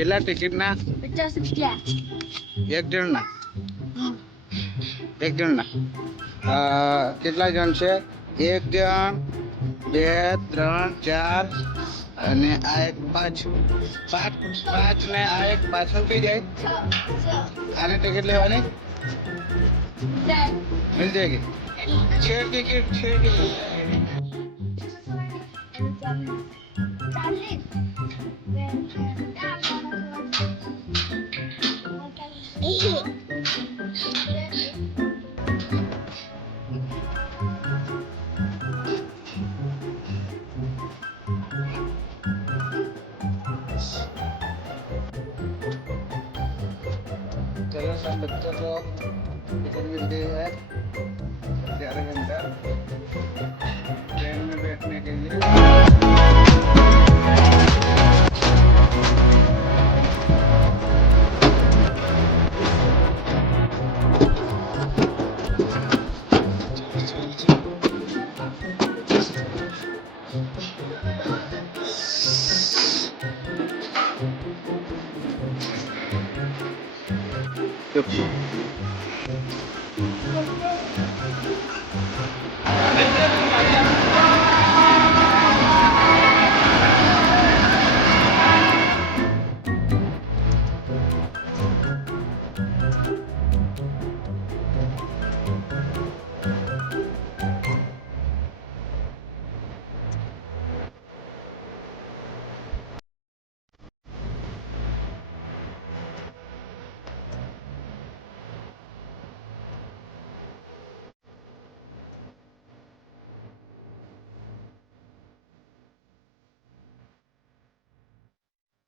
કેટલા ટિકિટના 50 રૂપિયા. એક જણના હમ. એક જણના કેટલા જણ છે? એક જણ, બે, ત્રણ, ચાર અને આ એક પાછું પાંચ ને આ એક પાછળ થઈ જાય. આને ટિકિટ લેવાની मिल जाएगी. छह टिकट चलो सब बच्चों को टिकट मिल गई है 11 घंटा ट्रेन में बैठने के लिए. Yep.